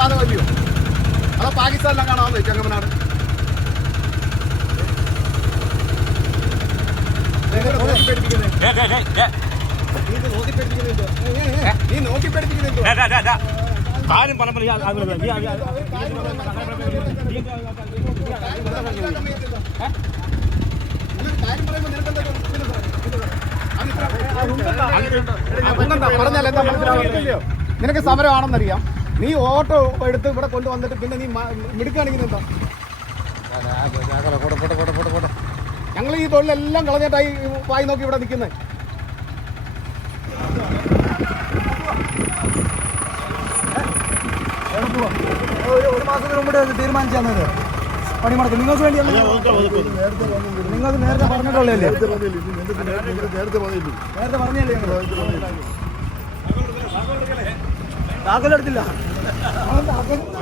ബാധകമല്ലയോ അതോ പാകിസ്ഥാനിലെ കാണാമെന്ന് ചെങ്ങമനാട്? നീ നോക്കി? കാര്യം പറഞ്ഞപ്പോൾ പറഞ്ഞാൽ എന്താ മനസ്സിലാവുന്നില്ലയോ നിനക്ക് സമരമാണെന്നറിയാം നീ ഓട്ടോ എടുത്ത് ഇവിടെ കൊണ്ടുവന്നിട്ട് പിന്നെ നീ മിടുക്കുകയാണെങ്കിൽ എന്താ? ഞങ്ങൾ ഈ തൊഴിലെല്ലാം കളഞ്ഞിട്ടായി വായി നോക്കി ഇവിടെ നിൽക്കുന്നത് ഒരു മാസത്തിന് മുമ്പ് തീരുമാനിച്ചത് പണിമുടക്ക്. നിങ്ങൾക്ക് വേണ്ടി നിങ്ങൾ നേരത്തെ പറഞ്ഞിട്ടുള്ളേ നേരത്തെ പറഞ്ഞല്ലേ ഞങ്ങൾ താക്കലെടുത്തില്ല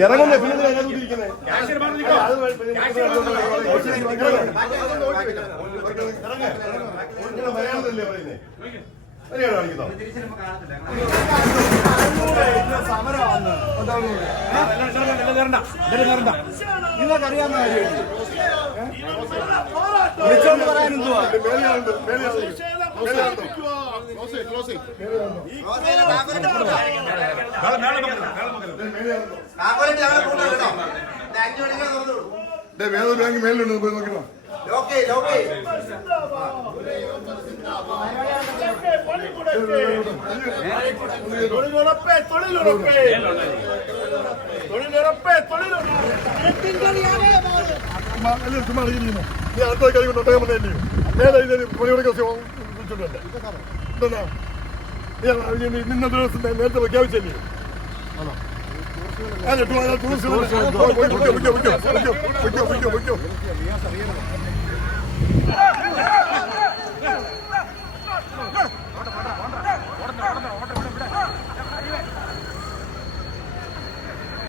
ഇറങ്ങുന്നേ പിന്നെ മലയാളത്തിലല്ലേ പറയുന്നേ? മലയാളം കാണിക്കുന്നോ? നിങ്ങൾക്കറിയാവുന്ന കാര്യമില്ല വിളിച്ചോണ്ട് പറയാൻ എന്തുവാ വേറൊരു ബാങ്ക് മേലുണ്ട് പോയി നോക്കണം തൊഴിലുറപ്പേ തൊഴിലുറപ്പേ. തൊഴിലുറപ്പേ തൊഴിലുറപ്പേ അല്ലേ ചുമ്മാ നീ അടുത്ത കൈ കൊണ്ട് ഒട്ടകം വന്നല്ലേ മേലെ ഇതിന് എന്താ നിന്ന ദിവസം നേരത്തെ പ്രഖ്യാപിച്ചല്ലേ അല്ല ടൂറിസ്റ്റ്